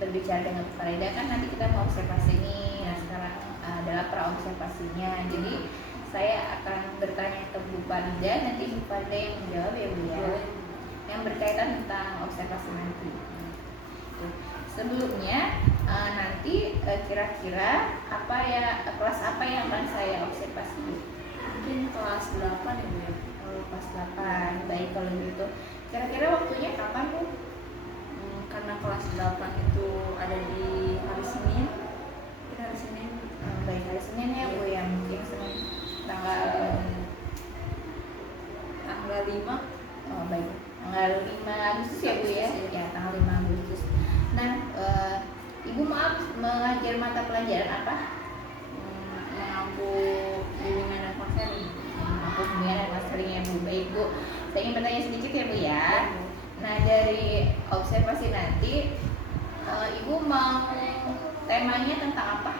berbicara dengan Bu Farida kan nanti kita mau observasi ini. Nah sekarang adalah pra-observasinya. Jadi saya akan bertanya ke Bu Farida, nanti Bu Farida yang menjawab ya Bu ya, yang berkaitan tentang observasi nanti. Sebelumnya nanti kira-kira apa ya, kelas apa yang akan saya observasi? Mungkin kelas 8 ya Bu ya. Kelas 8. Baik, kalau gitu kira-kira waktunya kapan Bu? Karena kelas 8 itu ada di hari Senin. Baik, hari Senin ya Bu, yang mungkin Senin tanggal 5. Oh baik, tanggal 5 Agustus ya Bu ya? Ya, tanggal 5 Agustus. Nah, Ibu maaf mengajar mata pelajaran apa? Mengampu bimbingan dan konseling. Aku bimbingan dan konseling ya Bu. Baik Bu, saya ingin bertanya sedikit ya Bu ya. Nah, dari observasi nanti Ibu mau temanya tentang apa?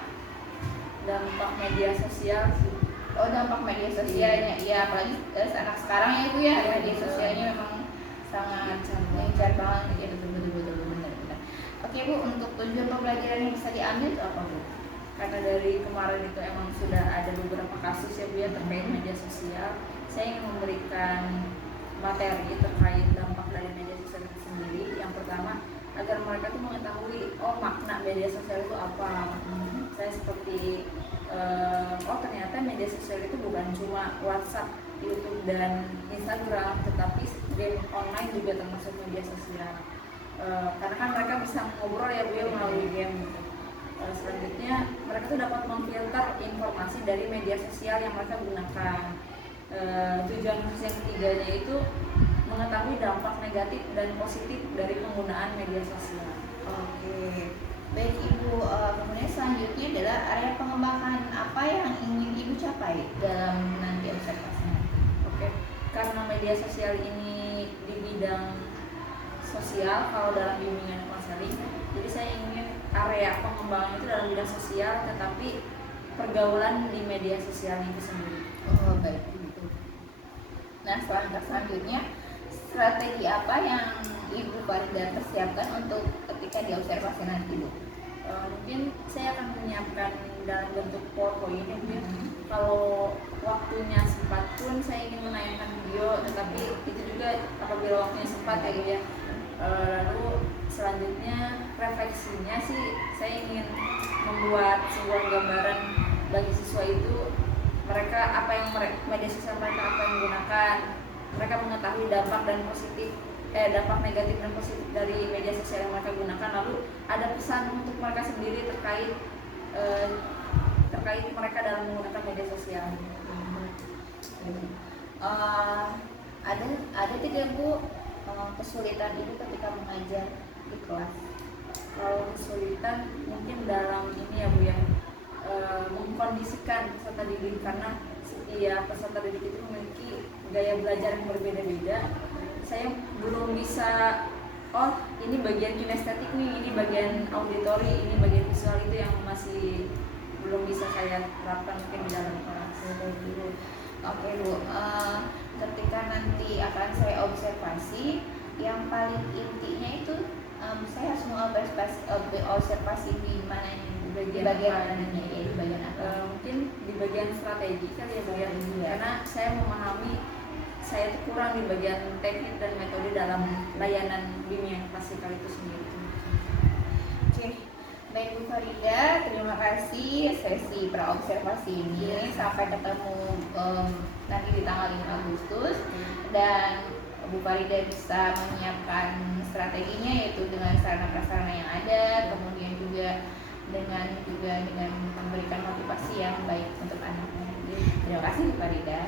Dampak media sosial sih. Oh, dampak media sosialnya. Iya, apalagi anak sekarang ya Bu ya, media sosialnya memang sangat gencar banget ya, betul benar. Oke Bu, untuk tujuan pembelajaran yang bisa diambil itu apa Bu? Karena dari kemarin itu emang sudah ada beberapa kasus ya Bu ya terkait media sosial. Saya ingin memberikan materi terkait dampak dari media sosial itu sendiri. Yang pertama, agar mereka tuh mengetahui makna media sosial itu apa. Saya seperti ternyata media sosial itu bukan cuma WhatsApp, YouTube dan Instagram, tetapi game online juga termasuk media sosial. Karena kan mereka bisa ngobrol ya Bu ya melalui game gitu. Selanjutnya mereka tuh dapat memfilter informasi dari media sosial yang mereka gunakan. Tujuan khusus yang ketiganya itu mengetahui dampak negatif dan positif dari penggunaan media sosial. Oke, baik Ibu. Kemudian selanjutnya adalah area pengembangan apa yang ingin Ibu capai dalam nanti observasinya? Oke, karena media sosial ini di bidang sosial, kalau dalam bimbingan konseling, jadi saya ingin area pengembangan itu dalam bidang sosial, tetapi pergaulan di media sosial itu sendiri. Oh baik begitu. Nah selanjutnya strategi apa yang Ibu Farida persiapkan untuk ketika diobservasi nanti Bu? Mungkin saya akan menyiapkan dalam bentuk PowerPoint ya Bu. Kalau waktunya sempat pun saya ingin menayangkan video, tetapi itu juga apabila waktunya sempat ya Bu ya. Lalu selanjutnya refleksinya sih saya ingin membuat sebuah gambaran bagi siswa itu mereka apa yang media sosial mereka apa yang gunakan, mereka mengetahui dampak negatif dan positif dari media sosial yang mereka gunakan, lalu ada pesan untuk mereka sendiri terkait mereka dalam menggunakan media sosial. Ada tidak Bu kesulitan Ibu ketika mengajar di kelas? Kalau kesulitan mungkin dalam ini ya Bu ya, mengkondisikan peserta didik, karena setiap peserta didik itu memiliki gaya belajar yang berbeda-beda. Saya belum bisa, ini bagian kinestetik nih, ini bagian auditori, ini bagian visual, itu yang masih belum bisa saya terapkan mungkin di dalam kelas. Oke Bu, ketika nanti akan saya observasi, yang paling intinya itu saya harus observasi di mana ini? Bagian mananya ya, di bagian apa? Mungkin di bagian strategi kali ya Bu ya, karena saya memahami saya itu kurang di bagian teknik dan metode dalam layanan bimbingan klasikal itu sendiri. Oke, baik Bu Farida, terima kasih sesi praobservasi ini. Sampai ketemu nanti di tanggal 5 Agustus dan Bu Farida bisa menyiapkan strateginya, yaitu dengan sarana-prasarana yang ada, kemudian juga dengan memberikan motivasi yang baik untuk anaknya. Terima kasih Bu Farida.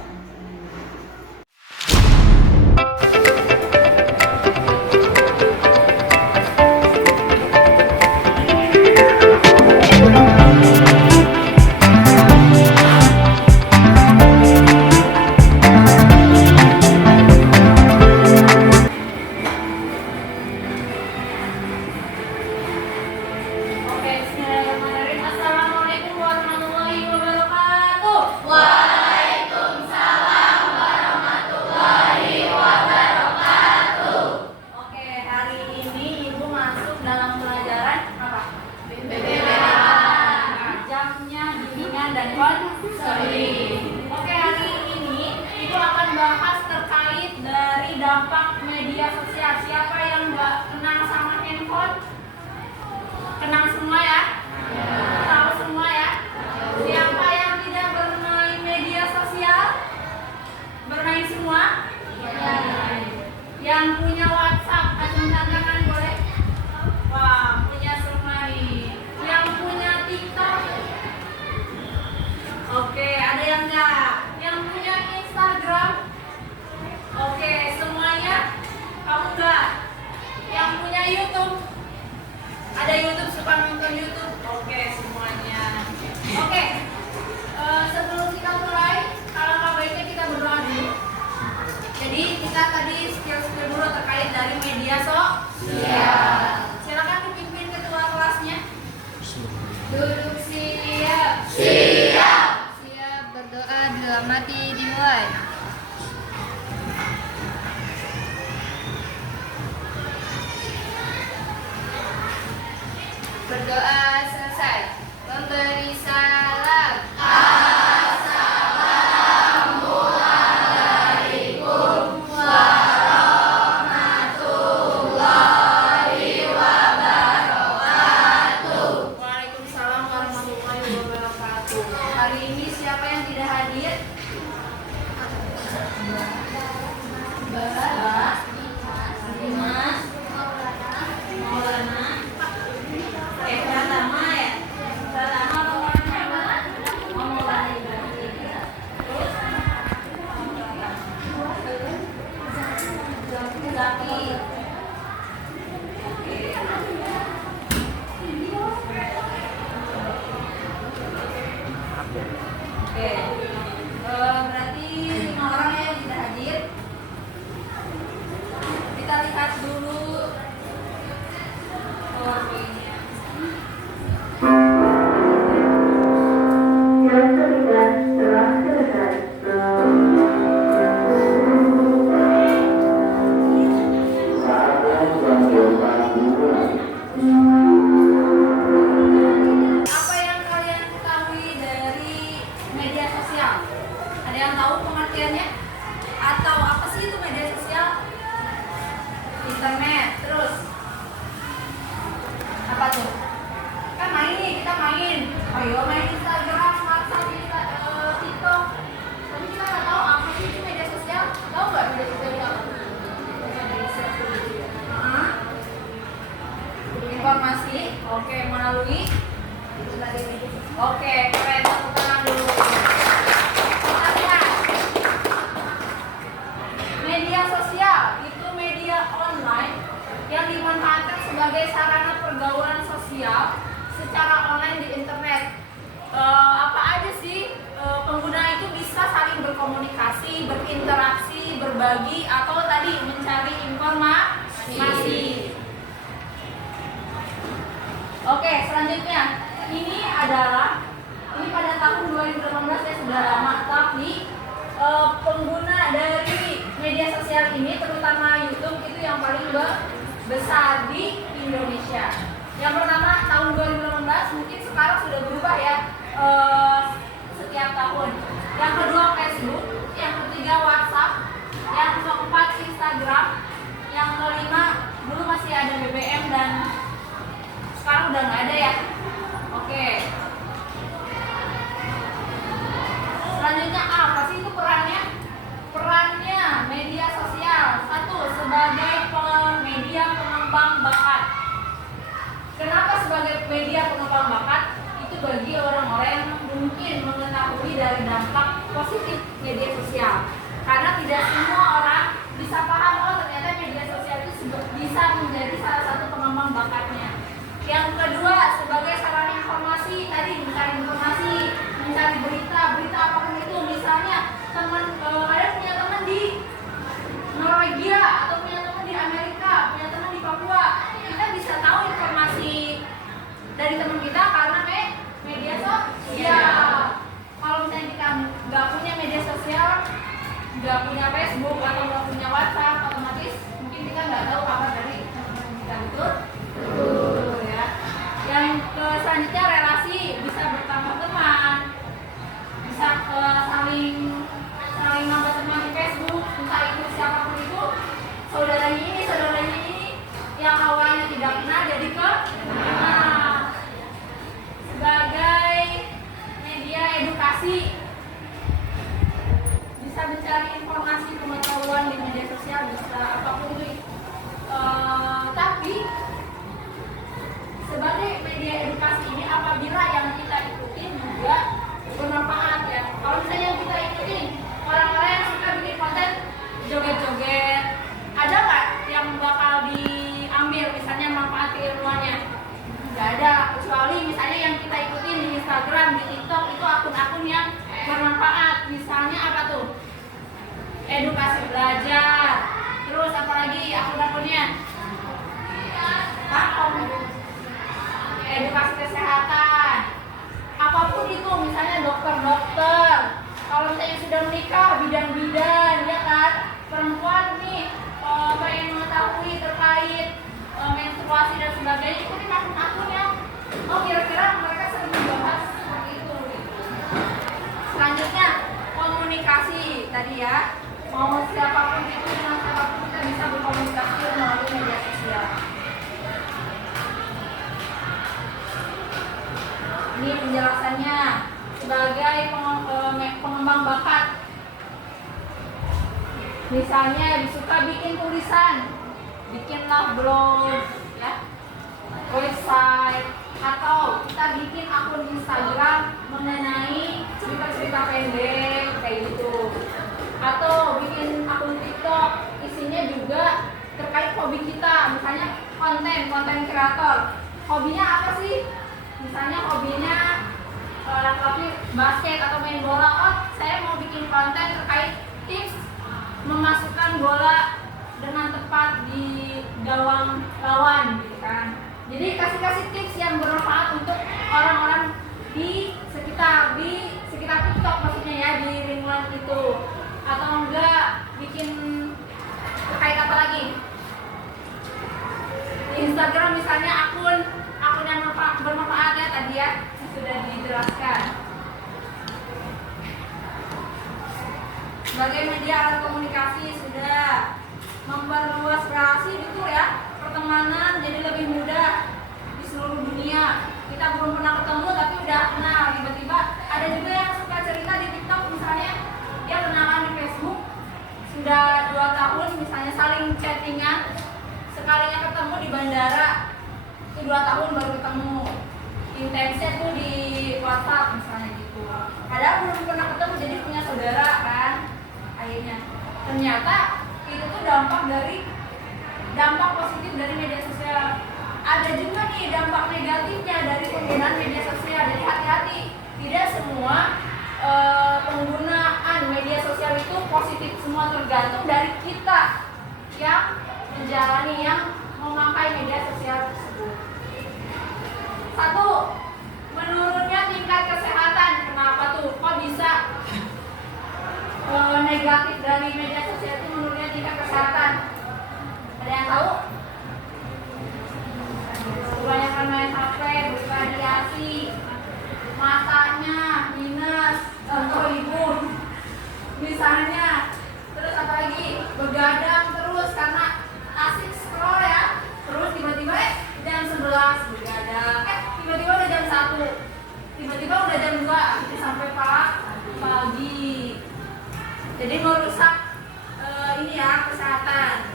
suka nonton YouTube? Oke, semuanya. Oke, sebelum kita mulai, alangkah baiknya kita berdoa dulu. Jadi kita tadi skill-skill dulu terkait dari media sosial. Silakan dipimpin ketua kelasnya. Duduk siap. Siap berdoa diamati dimulai. Berdoa selesai. Memberi salam. Assalamualaikum warahmatullahi wabarakatuh. Waalaikumsalam warahmatullahi wabarakatuh. Hari ini siapa yang tidak hadir? Dimas, Maulana, Pratama ya? Pratama atau Maulana? Oh, Maulana Ibrahim. Terus? Zaki. Oke. Berarti 5 orang ya yang tidak hadir. Kita lihat dulu PowerPoint-nya. Yang ketiga telah selesai. Saatnya mencoba dimulai. Apa yang kalian ketahui dari media sosial? Ada yang tahu pengertiannya? Atau apa sih itu media sosial? Internet. Terus apa tuh? Kan main nih, kita main. Ayo main Instagram, WhatsApp, TikTok. Tapi kita nggak tahu apa sih itu media sosial. Tahu nggak media sosial itu apa? Hah? Informasi. Oke, melalui. Oke, keren. Tepuk tangan dulu. Kita lihat. Media sosial itu media online yang dimanfaatkan sebagai sarana pergaulan sosial secara online di internet. Apa aja sih pengguna itu bisa saling berkomunikasi, berinteraksi, berbagi, atau tadi mencari informasi. Oke, selanjutnya ini pada tahun 2018 ya, sudah lama, tapi pengguna dari media sosial ini terutama YouTube itu yang paling besar di Indonesia. Yang pertama tahun 2018, mungkin sekarang sudah berubah ya setiap tahun. Yang kedua Facebook, yang ketiga WhatsApp, yang keempat Instagram, yang kelima dulu masih ada BBM dan sekarang udah nggak ada ya. Oke. Selanjutnya apa sih itu perannya? Perannya media sosial. 1. Sebagai media pengembang bakat. Kenapa sebagai media pengembang bakat? Itu bagi orang-orang yang mungkin mengetahui dari dampak positif media sosial. Karena tidak semua orang bisa paham, oh ternyata media sosial itu bisa menjadi salah satu pengembang bakatnya. Yang kedua, sebagai sarana informasi, tadi mencari informasi, mencari berita apapun itu. Misalnya ada punya teman di Norwegia atau punya teman di Amerika, punya teman di Papua, kita bisa tahu informasi dari teman kita karena media sosial. Kalau misalnya kita nggak punya media sosial, nggak punya Facebook atau nggak punya WhatsApp, otomatis mungkin kita nggak tahu kabar dari teman-teman kita. Betul ya. Yang selanjutnya relasi, bisa bertambah teman, bisa saling nambah teman di Facebook, entah itu siapapun itu, saudaranya ini yang awalnya tidak kenal jadi kenal. Sebagai media edukasi, bisa mencari informasi pengetahuan di media sosial, bisa apapun itu. Tapi misalnya apa tuh? Edukasi belajar. Terus apa lagi akun-akunnya? Edukasi kesehatan. Apapun itu, misalnya dokter-dokter. Kalau misalnya sudah menikah, bidan-bidan, ya kan? Perempuan nih pengen mengetahui terkait menstruasi dan sebagainya, ikutin akun-akunnya. Oh, kira-kira mereka sering membahas seperti itu gitu. Selanjutnya komunikasi tadi ya, mau siapapun itu dengan siapapun kita bisa berkomunikasi melalui media sosial. Ini penjelasannya sebagai pengembang bakat. Misalnya suka bikin tulisan, bikinlah blog, ya, website, atau kita bikin akun Instagram mengenai cerita-cerita pendek kayak gitu, atau bikin akun TikTok isinya juga terkait hobi kita, misalnya konten kreator. Hobinya apa sih? Misalnya hobinya laki-laki basket atau main bola. Oh, saya mau bikin konten terkait tips memasukkan bola dengan tepat di gawang lawan gitu kan. Jadi kasih tips yang bermanfaat untuk orang-orang di sekitar TikTok maksudnya ya, di lingkungan itu. Atau enggak bikin terkait apa lagi? Di Instagram misalnya akun yang bermanfaat ya tadi ya, yang sudah dijelaskan. Sebagai media alat komunikasi sudah memperluas relasi, betul ya, pertemanan jadi lebih mudah di seluruh dunia. Kita belum pernah ketemu tapi udah kenal, tiba-tiba ada juga yang suka cerita di TikTok misalnya dia kenalan di Facebook sudah 2 tahun misalnya, saling chattingan, sekalinya ketemu di bandara itu 2 tahun baru ketemu, intensnya tuh di WhatsApp misalnya gitu, padahal belum pernah ketemu jadi punya saudara kan. Akhirnya ternyata itu tuh dampak positif dari media sosial. Ada juga nih dampak negatifnya dari penggunaan media sosial. Jadi hati-hati, tidak semua penggunaan media sosial itu positif, semua tergantung dari kita yang menjalani, yang memakai media sosial tersebut. 1. Menurunnya tingkat kesehatan. Kenapa tuh? Kok bisa negatif dari media sosial itu menurunnya tingkat kesehatan? Ada yang tahu? Kebanyakan main HP, berradiasi, matanya minus, ribut misalnya. Terus apa lagi? Begadang terus karena asik scroll ya. Terus tiba-tiba jam 11 begadang, tiba-tiba udah jam 1, tiba-tiba udah jam 2 gitu, sampai pagi. Jadi merusak ini ya, kesehatan.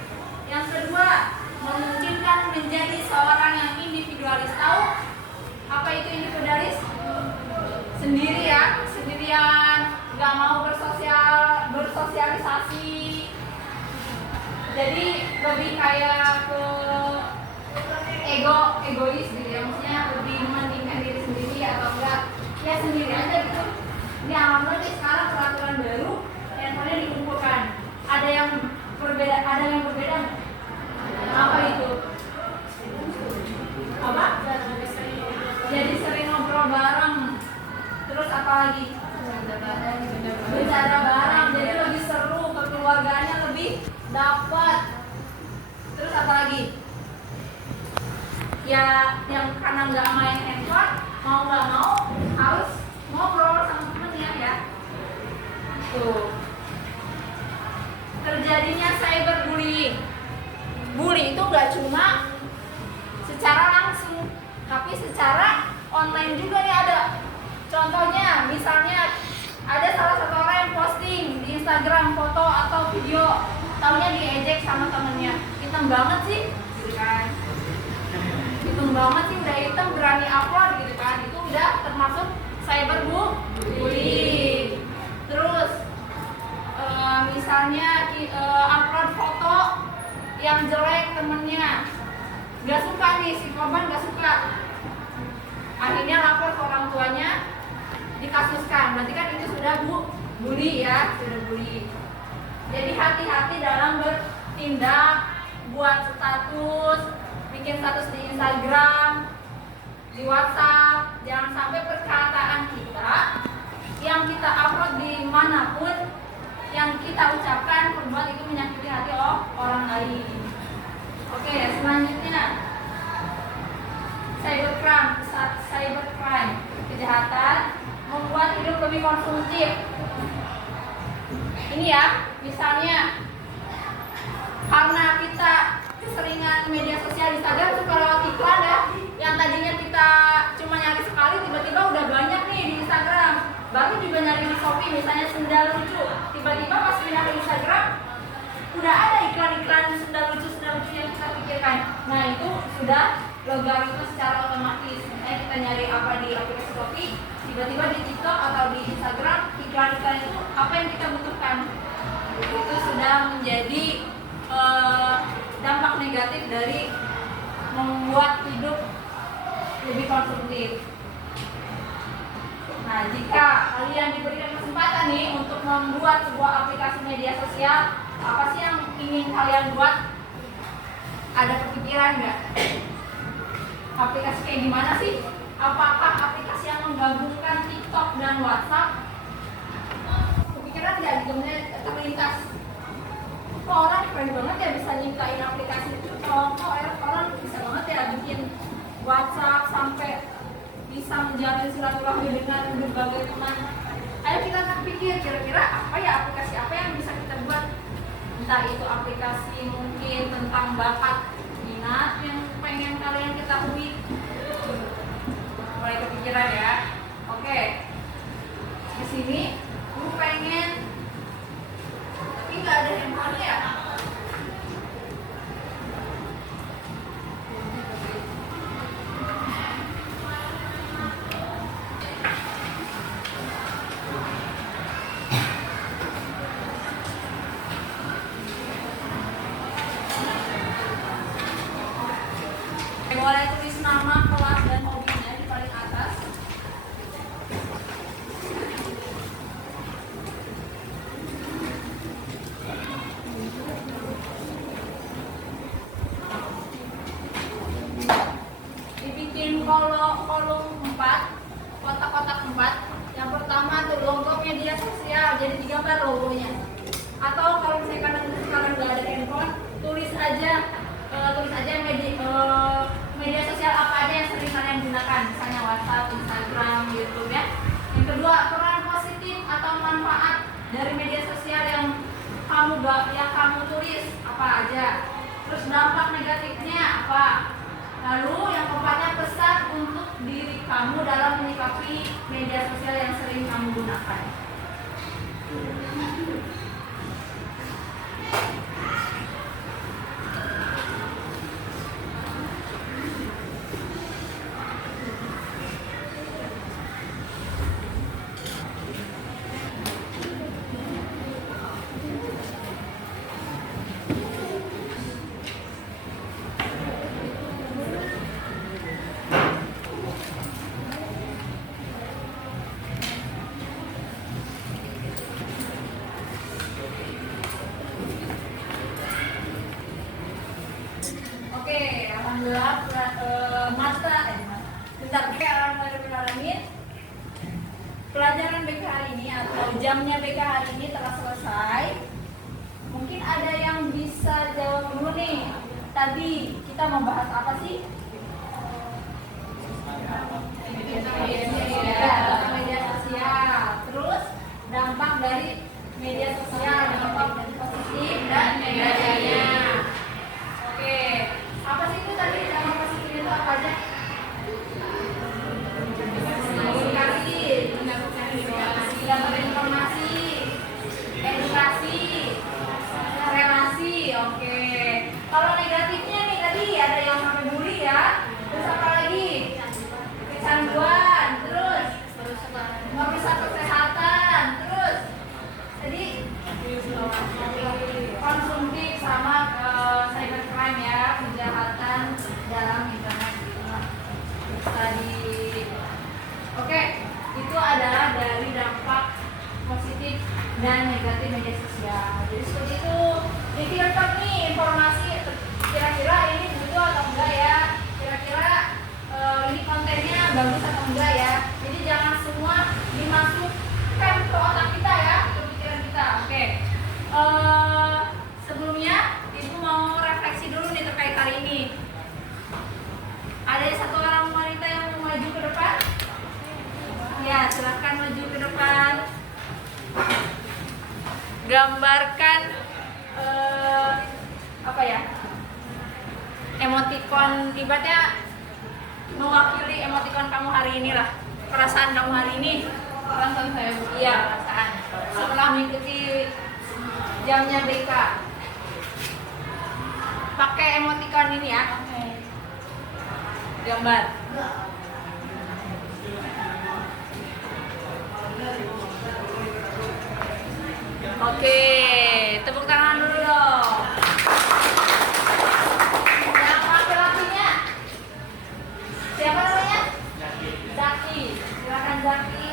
Yang kedua, memungkinkan menjadi seorang yang individualis. Tahu apa itu individualis? Sendiri ya, sendirian, nggak mau bersosialisasi. Jadi lebih kayak ke egois gitu ya, maksudnya lebih mementingkan diri sendiri atau enggak ya sendiri aja gitu. Ini alhamdulillah nih sekarang peraturan baru, handphonenya dikumpulkan. Ada yang berbeda. Apa itu? Apa? Jadi sering ngobrol bareng. Terus apa lagi? Bicara bareng. Jadi lebih seru, kekeluargaannya lebih dapat. Terus apa lagi? Ya yang karena nggak main handphone, mau nggak mau harus ngobrol sama temennya ya. Tuh. Terjadinya cyberbullying. Bully itu nggak cuma secara langsung, tapi secara online juga nih ada. Contohnya, misalnya ada salah satu orang yang posting di Instagram foto atau video, taunya diejek sama temennya. Hitam banget sih, gitu kan? Hitam banget sih, udah hitam berani upload gitu kan? Itu udah termasuk cyberbullying. Terus misalnya upload foto yang jelek temennya, gak suka nih, si korban gak suka, akhirnya lapor ke orang tuanya, dikasuskan. Berarti kan itu sudah bullying. bully ya, cyberbully. Jadi hati-hati dalam bertindak, buat status, bikin status di Instagram, di WhatsApp. Jangan sampai perkataan kita yang kita upload dimanapun, yang kita ucapkan, perbuat itu menyakiti hati orang lain. Oke, selanjutnya cybercrime, kejahatan membuat hidup lebih konsumtif. Ini ya, misalnya karena kita keseringan media sosial Instagram suka lewat iklan ya, yang tadinya kita cuma nyari sekali tiba-tiba udah banyak nih di Instagram. Baru juga nyari di Shopee misalnya sendal lucu, tiba-tiba pas pindah ke Instagram udah ada iklan-iklan sendal lucu yang kita pikirkan. Nah itu sudah logaritma secara otomatis. Misalnya kita nyari apa di aplikasi Shopee, tiba-tiba di TikTok atau di Instagram iklan-iklan itu apa yang kita butuhkan. Itu sudah menjadi dampak negatif dari membuat hidup lebih konsumtif. Nah, jika kalian diberikan kesempatan nih untuk membuat sebuah aplikasi media sosial, apa sih yang ingin kalian buat? Ada kepikiran nggak? Aplikasi kayak gimana sih? Apakah aplikasi yang menggabungkan TikTok dan WhatsApp? Kepikiran nggak di dunia terlintas? Kok orang keren banget ya bisa nyiptain aplikasi itu? Kok orang bisa banget ya bikin WhatsApp sampai bisa menjalin silaturahmi dengan berbagai teman. Ayo kita pikir kira-kira apa ya aplikasi apa yang bisa kita buat? Entah itu aplikasi mungkin tentang bakat minat yang pengen kalian ketahui. Mulai kepikiran ya. Oke. Di sini aku pengen, tapi nggak ada handphone ya. Boleh tulis nama, kelas, dan hobinya di paling atas. Dibikin kolom 4, kotak-kotak 4. Yang pertama tuh logo media sosial, jadi digambar logonya. Atau kalau misalnya kalian nggak ada handphone, tulis aja media sosial apa aja yang sering kalian gunakan, misalnya WhatsApp, Instagram, YouTube ya. Yang kedua, peran positif atau manfaat dari media sosial yang kamu tulis apa aja. Terus dampak negatifnya apa? Lalu yang keempatnya, pesan untuk diri kamu dalam menyikapi media sosial yang sering kamu gunakan. Pelajaran BK hari ini atau jamnya BK hari ini telah selesai. Mungkin ada yang bisa jawab dulu nih. Tadi kita mau bahas apa sih? Media sosial. Terus dampak dari media sosial, dampak dari positif dan negatifnya. Oke, apa sih itu tadi dampak positif itu apa aja? Dapat informasi, edukasi, relasi. Oke. Kalau negatifnya nih tadi ada yang sampai bully ya. dan negatif media sosial. Jadi seperti itu. Jadi dapat nih informasi kira-kira ini butuh atau enggak ya, kira-kira ini kontennya bagus atau enggak ya. Jadi jangan semua dimasukkan ke otak kita ya, ke pikiran kita. Oke. Sebelumnya ibu mau refleksi dulu nih terkait hari ini. Ada satu orang wanita yang mau maju ke depan? Ya, silahkan maju ke depan. Gambarkan apa ya? Emoticon, ibaratnya mewakili emoticon kamu hari ini lah. Perasaan kamu hari ini. Perasaan saya. Iya, perasaan. Setelah mengikuti jamnya BK. Pakai emoticon ini ya. Oke. Gambar. Oke, tepuk tangan dulu dong. Yang laki-lakinya siapa namanya? Zaki. Silakan Zaki.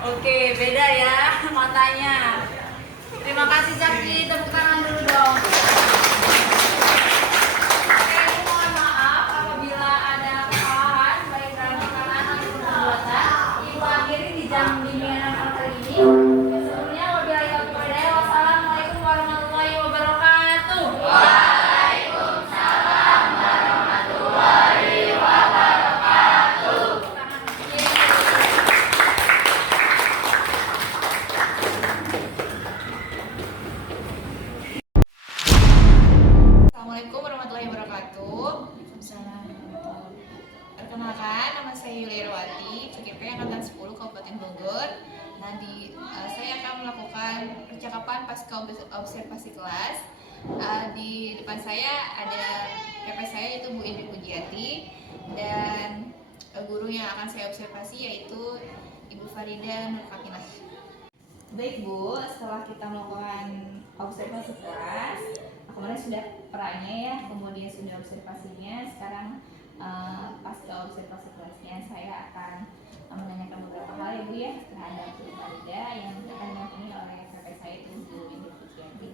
Oke, beda ya matanya. Terima kasih Zaki, tepuk tangan dulu dong. Oke, ini mohon maaf apabila ada kesalahan baik dalam perkataan maupun perbuatan. Ibu akhiri di jam bimbingan anak kali ini. Sebelumnya wabillahi taufiq wal hidayah. Wassalamualaikum warahmatullahi wabarakatuh. Waalaikumsalam warahmatullahi wabarakatuh. Assalamualaikum warahmatullahi wabarakatuh. Perkenalkan, nama saya Yulia Rawati, CKP Angkatan 10 Kabupaten Bogor. Nah, saya akan melakukan percakapan pasca observasi kelas. Di depan saya ada PP saya yaitu Bu Indri Pujiati, dan guru yang akan saya observasi yaitu Ibu Farida Nurfatinah. Baik Bu, setelah kita melakukan observasi kelas, kemarin sudah peranya ya, kemudian sudah observasinya. Sekarang pasca observasi kelasnya saya akan menanyakan beberapa hal ya Bu ya terhadap Bu Farida yang akan didampingi oleh PP saya itu Bu Indri Pujiati.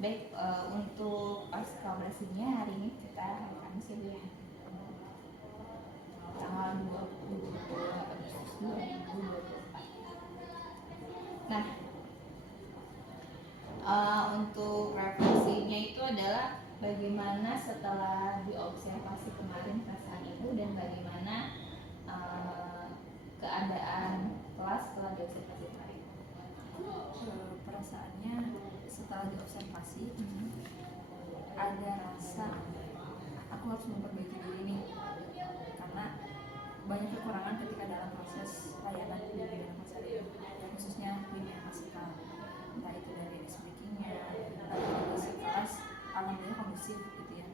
Baik, untuk pasca operasinya hari ini kita hari Kamis ya Bu ya, tanggal 28 Agustus 2024. Nah, untuk refleksinya itu adalah bagaimana setelah diobservasi kemarin perasaan ibu dan bagaimana keadaan kelas setelah diobservasi kemarin. Perasaannya setelah diobservasi ada rasa aku harus memperbaiki diri nih, karena banyak kekurangan ketika dalam proses layanan bimbingan konseling, khususnya bimbingan pasca, entah itu dari speakingnya atau kondisi kelas. Alhamdulillah kondusif gitu ya.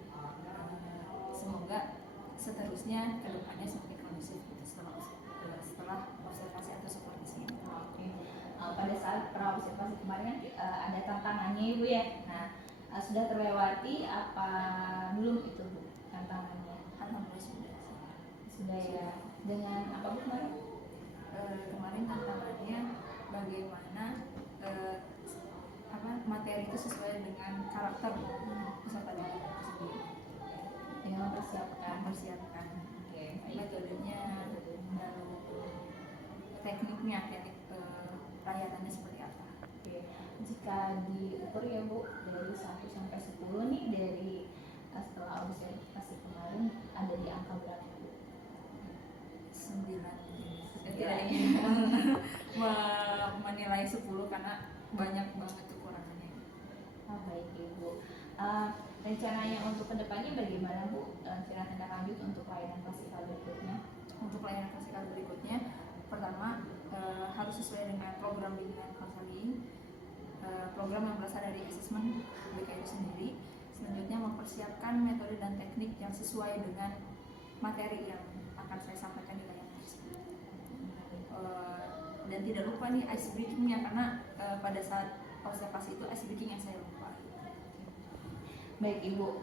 Semoga seterusnya kedepannya semakin kondusif gitu setelah observasi atau supervisi ini. Oke. Pada saat praobservasi kemarin kan ada tantangannya Ibu ya. Nah, sudah terlewati apa belum itu Bu tantangannya? Alhamdulillah Sudah ya. Dengan apa Bu kemarin? Kemarin tantangannya bagaimana materi itu sesuai dengan karakter peserta didik tersebut. Dengan mempersiapkan. Oke. Metodenya, lalu teknik layanannya seperti apa. Oke. Jika diukur ya Bu dari 1 sampai 10 nih, dari setelah observasi kemarin ada di angka berapa Bu? 9. Saya tidak ingin menilai 10 karena banyak banget kekurangannya. Baik Ibu. Rencananya untuk kedepannya bagaimana Bu? Rencana tindak lanjut untuk layanan klasikal berikutnya? Untuk layanan klasikal berikutnya, pertama harus sesuai dengan program bimbingan konseling, program yang berasal dari asesmen BK itu sendiri. Selanjutnya mempersiapkan metode dan teknik yang sesuai dengan materi yang akan saya sampaikan di layanan tersebut. Dan tidak lupa nih ice breakingnya, karena pada saat observasi itu ice breaking yang saya lupa. Baik Ibu,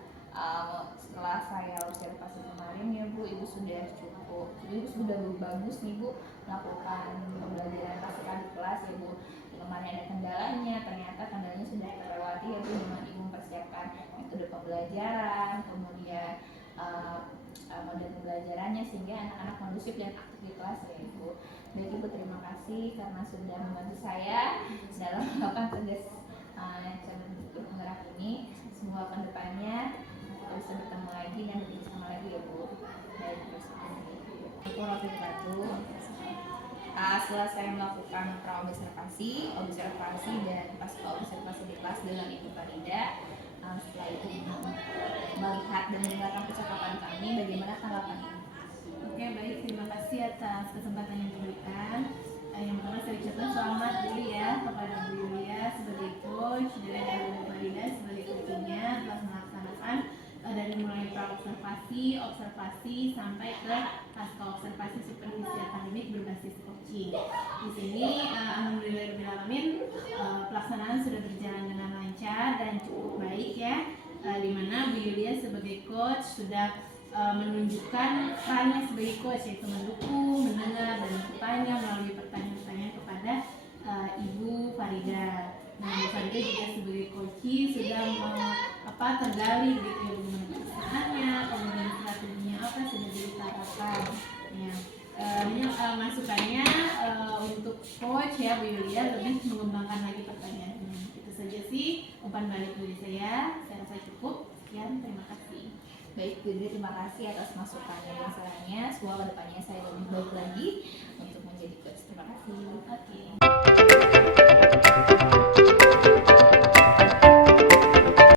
setelah saya observasi kemarin ya Bu, Ibu sudah Ibu sudah bagus nih Bu melakukan pembelajaran praktikal di kelas ya Bu. Kemarin ada kendalanya, ternyata kendalanya sudah terlewati ya Bu dengan Ibu mempersiapkan metode pembelajaran, kemudian model pembelajarannya sehingga anak-anak kondusif dan aktif di kelas ya Ibu. Baik Ibu, terima kasih karena sudah membantu saya dalam melakukan tugas cabang penggerak ini. Semoga kedepannya kita bisa bertemu lagi dan bersama lagi ya Bu. Baik, setelah saya melakukan observasi dan pasca observasi di kelas dengan Ibu Farida, setelah itu melihat dan mendengarkan percakapan kami, bagaimana tanggapan Ibu? Oke, baik, terima kasih atas kesempatan yang diberikan. Yang pertama saya ucapkan selamat dulu ya kepada Bu Yulia sebagai coach dan Bu Farida sebagai coachnya telah melaksanakan dari mulai observasi sampai ke pasca observasi supervisi akademik berbasis coaching. Di sini alhamdulillahirobbilalamin pelaksanaan sudah berjalan dengan lancar dan cukup baik ya. Di mana Bu Yulia sebagai coach sudah menunjukkan perannya sebagai coach, yaitu mendukung, mendengar, dan bertanya melalui pertanyaan-pertanyaan kepada Ibu Farida. Nah, Ibu Farida juga sebagai coach sudah tergali gitu ya, bagaimana perasaannya, kemudian strateginya apa sudah diutarakan. Ya, ini masukannya untuk coach ya Bu Yulia lebih mengembangkan lagi pertanyaannya. Itu saja sih umpan balik dari saya rasa cukup. Sekian, terima kasih. Baik, Bu, terima kasih atas masukannya dan sarannya. Semoga kedepannya saya lebih baik lagi untuk menjadi coach